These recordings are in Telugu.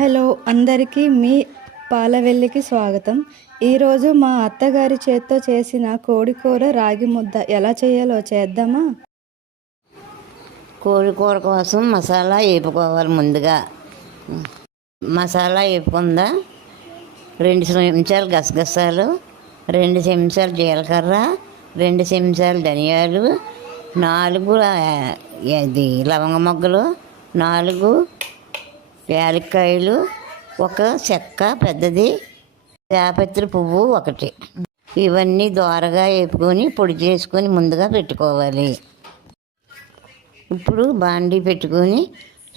హలో అందరికీ మీ పాలవెల్లికి స్వాగతం. ఈరోజు మా అత్తగారి చేత్తో చేసిన కోడికూర రాగి ముద్ద ఎలా చేయాలో చేద్దామా? కోడికూర కోసం మసాలా వేపుకోవాలి. ముందుగా మసాలా వేపుకుందా 2 చెంచాలు గసగసాలు, 2 చెంచాలు జీలకర్ర, 2 చెంచాలు ధనియాలు, 4 లవంగ మొగ్గలు, 4 యాలక్కాయలు, 1 చెక్క పెద్దది, జాపత్రి పువ్వు 1. ఇవన్నీ దోరగా వేపుకొని పొడి చేసుకొని ముందుగా పెట్టుకోవాలి. ఇప్పుడు బాండీ పెట్టుకొని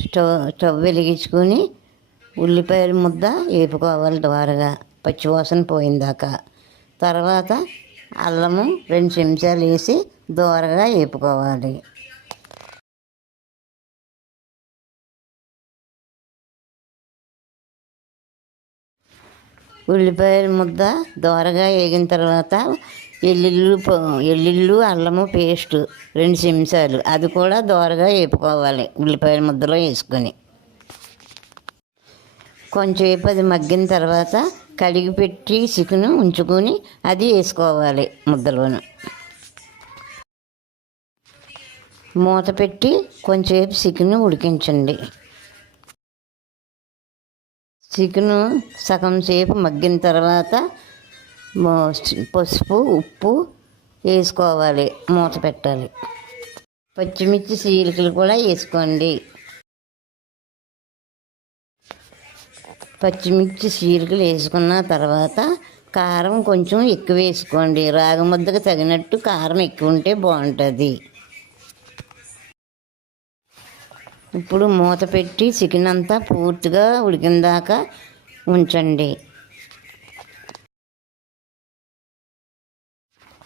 స్టవ్ వెలిగించుకొని ఉల్లిపాయల ముద్ద వేపుకోవాలి దోరగా పచ్చివాసన పోయిందాకా. తర్వాత అల్లము 2 చెంచాలు వేసి దోరగా వేపుకోవాలి. ఉల్లిపాయల ముద్ద దోరగా వేగిన తర్వాత ఎల్లుల్లి అల్లము పేస్టు 2 చెంచాలు, అది కూడా దోరగా వేపుకోవాలి. ఉల్లిపాయల ముద్దలో వేసుకొని కొంచెంసేపు అది మగ్గిన తర్వాత కడిగి పెట్టి చికెను ఉంచుకొని అది వేసుకోవాలి ముద్దలోను. మూత పెట్టి కొంచెంసేపు చికెను ఉడికించండి. చికెను సగం సేపు మగ్గిన తర్వాత పసుపు ఉప్పు వేసుకోవాలి. మూత పెట్టాలి. పచ్చిమిర్చి చీలికలు కూడా వేసుకోండి. పచ్చిమిర్చి చీలికలు వేసుకున్న తర్వాత కారం కొంచెం ఎక్కువ వేసుకోండి. రాగి ముద్దకు తగినట్టు కారం ఎక్కువ ఉంటే బాగుంటుంది. ఇప్పుడు మూత పెట్టి చికెన్ అంతా పూర్తిగా ఉడికిందాకా ఉంచండి.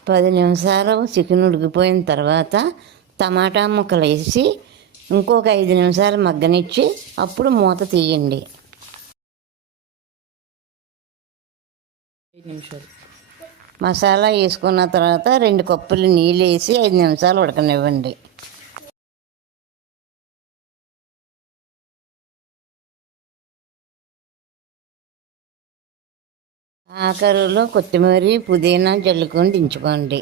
10 నిమిషాలు చికెన్ ఉడికిపోయిన తర్వాత టమాటా ముక్కలు వేసి ఇంకొక 5 నిమిషాలు మగ్గనిచ్చి అప్పుడు మూత తీయండి. మసాలా వేసుకున్న తర్వాత 2 కప్పులు నీళ్ళు వేసి 5 నిమిషాలు ఉడకనివ్వండి. ఆఖరులో కొత్తిమీర పుదీనా జల్లుకొని దించుకోండి.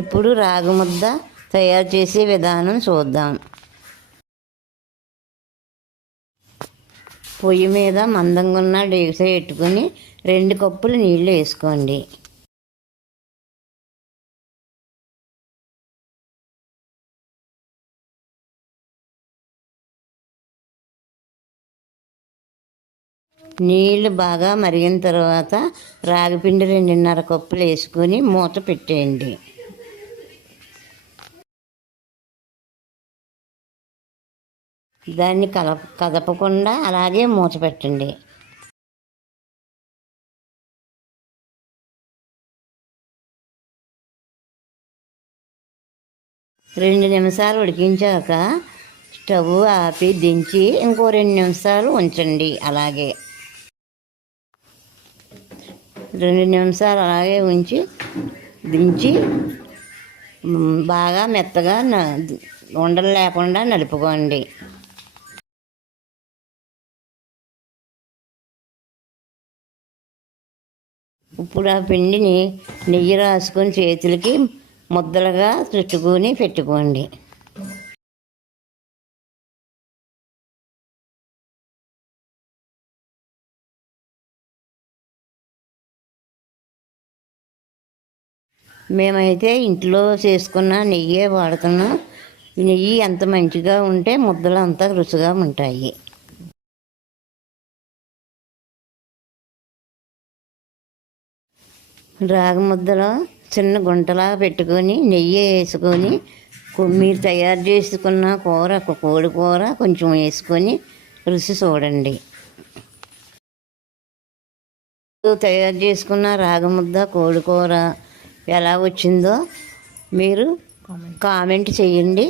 ఇప్పుడు రాగి ముద్ద తయారు చేసే విధానం చూద్దాం. పొయ్యి మీద మందంగా ఉన్న డేగస పెట్టుకొని 2 కప్పులు నీళ్ళు వేసుకోండి. నీళ్ళు బాగా మరిగిన తర్వాత రాగిపిండి 2.5 కప్పులు వేసుకొని మూత పెట్టేయండి. దాన్ని కదపకుండా అలాగే మూత పెట్టండి. రెండు నిమిషాలు ఉడికించాక స్టవ్ ఆపి దించి ఇంకో 2 నిమిషాలు ఉంచండి. అలాగే 2 నిమిషాలు అలాగే ఉంచి దించి బాగా మెత్తగా ఉండలు లేకుండా నలుపుకోండి. ఇప్పుడు ఆ పిండిని నెయ్యి రాసుకొని చేతులకి ముద్దలుగా చుట్టుకొని పెట్టుకోండి. మేమైతే ఇంట్లో చేసుకున్న నెయ్యే వాడుతున్నాం. నెయ్యి ఎంత మంచిగా ఉంటే ముద్దలు అంత రుచిగా ఉంటాయి. రాగి ముద్దలో చిన్న గుంటలా పెట్టుకొని నెయ్యి వేసుకొని మీరు తయారు చేసుకున్న కోడి కూర కొంచెం వేసుకొని రుచి చూడండి. తయారు చేసుకున్న రాగి ముద్ద కోడి కూర ఎలా వచ్చిందో మీరు కామెంట్ చేయండి.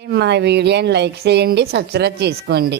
మా వీడియోని లైక్ చేయండి, సబ్స్క్రైబ్ చేసుకోండి.